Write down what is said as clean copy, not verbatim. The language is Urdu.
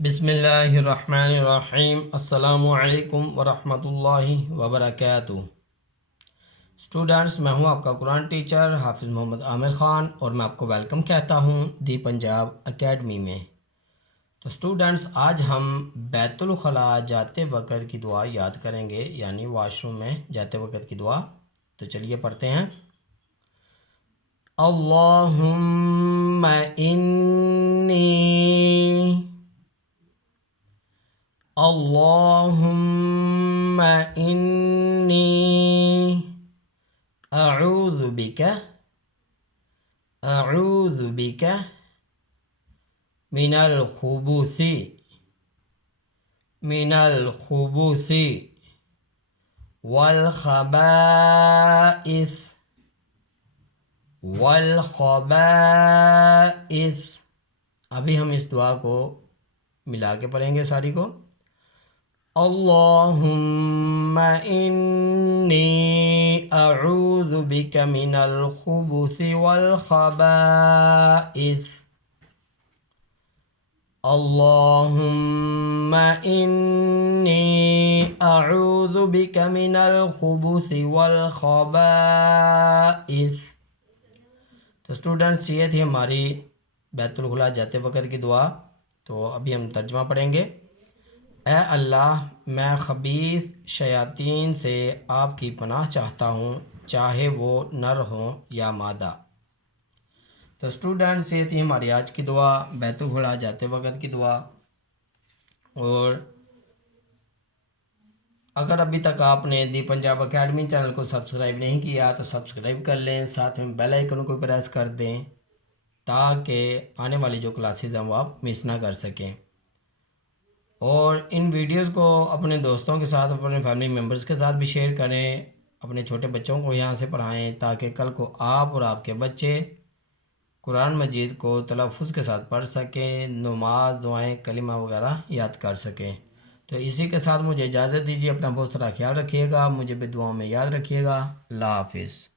بسم اللہ الرحمن الرحیم۔ السلام علیکم ورحمۃ اللہ وبرکاتہ۔ اسٹوڈنٹس، میں ہوں آپ کا قرآن ٹیچر حافظ محمد عامر خان، اور میں آپ کو ویلکم کہتا ہوں دی پنجاب اکیڈمی میں۔ تو اسٹوڈنٹس، آج ہم بیت الخلاء جاتے وقت کی دعا یاد کریں گے، یعنی واش روم میں جاتے وقت کی دعا۔ تو چلیے پڑھتے ہیں۔ اللہم انی اللہم انی اعوذ بک من الخبث والخبائث۔ ابھی ہم اس دعا کو ملا کے پڑھیں گے ساری کو۔ اللہم انی اعوذ بک من الخبث والخبائث۔ اللہم انی اعوذ بک من الخبث والخبائث۔ تو اسٹوڈنٹس، یہ تھی ہماری بیت الخلاء جاتے وقت کی دعا۔ تو ابھی ہم ترجمہ پڑھیں گے۔ اے اللہ، میں خبیث شیاطین سے آپ کی پناہ چاہتا ہوں، چاہے وہ نر ہوں یا مادہ۔ تو اسٹوڈنٹس، یہ تھی ہماری آج کی دعا، بیت الخلاء جاتے وقت کی دعا۔ اور اگر ابھی تک آپ نے دی پنجاب اکیڈمی چینل کو سبسکرائب نہیں کیا تو سبسکرائب کر لیں، ساتھ میں بیل آئیکن کو پریس کر دیں تاکہ آنے والی جو کلاسز ہیں وہ آپ مس نہ کر سکیں۔ اور ان ویڈیوز کو اپنے دوستوں کے ساتھ، اپنے فیملی ممبرز کے ساتھ بھی شیئر کریں، اپنے چھوٹے بچوں کو یہاں سے پڑھائیں تاکہ کل کو آپ اور آپ کے بچے قرآن مجید کو تلفظ کے ساتھ پڑھ سکیں، نماز، دعائیں، کلمہ وغیرہ یاد کر سکیں۔ تو اسی کے ساتھ مجھے اجازت دیجیے، اپنا بہت سارا خیال رکھیے گا، مجھے بھی دعاؤں میں یاد رکھیے گا۔ اللہ حافظ۔